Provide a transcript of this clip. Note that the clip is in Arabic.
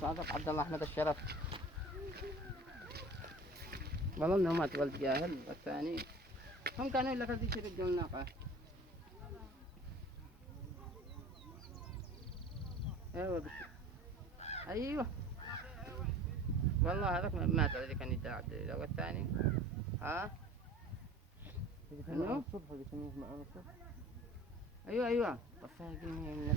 صادق عبد الله أحمد الشرف. والله إنهم مات ولد جاهل والثاني هم كانوا إلا كذي يشردون الناقة. أيوة والله هذاك مات الذي كان يدعي عبد الله والثاني ها اللي كان معنا الصبح اللي كان معنا الصبح. أيوة بس هاي